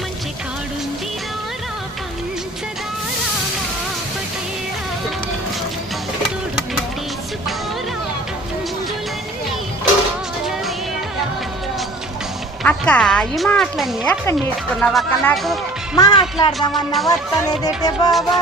మంచి కాడుంది రారా పంచదార పటేళ తోడు పెట్టేసుకోరా ముందులన్నీ అక్క ఈ మాటలన్నీ ఎక్కడ నేర్చుకున్నావు అక్క? నాకు మాట్లాడదామన్నా వస్తలేదేటే బాబా.